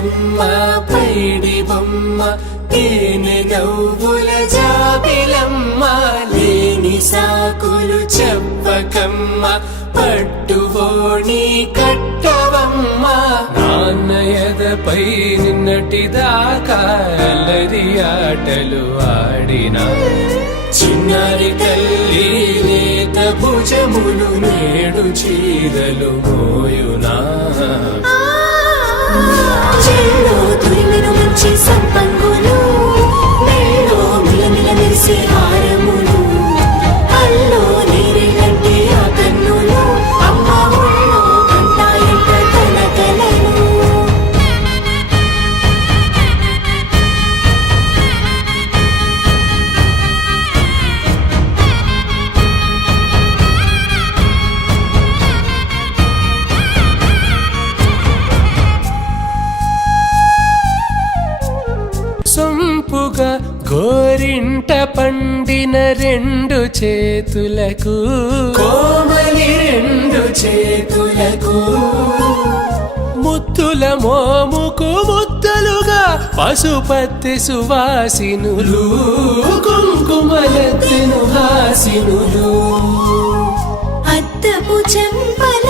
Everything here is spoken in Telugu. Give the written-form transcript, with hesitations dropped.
బుగ్గలమ్మ పైడి బొమ్మ తేనె నవ్వుల జాబిలమ్మ లేని సాకులు చెప్పకమ్మ పట్టువోణి కట్టవమ్మ నాన్నయదపై నిన్నటిదాకా అల్లరి ఆటలు ఆడినా చిన్నారి తల్లి లేత భుజములు నేడు చీరలు మోయునా చెల్లో తురిమెను మంచి సంపంగులు మెల్లో మిలమిల మెరిసే హారములు అల్లో నీరెళ్ళంటే ఆ కన్నులు అమ్మ ఒళ్ళో కంటాయంట తన కలలు సొంపుగా గోరింట పండిన రెండు చేతులకు కోమలి రెండు చేతులకు ముత్తుల మోముకు ముద్దలుగా పసుపత్తి సువాసినులు కుంకుమలెత్తిను హాసినులు అద్దపు చెంపల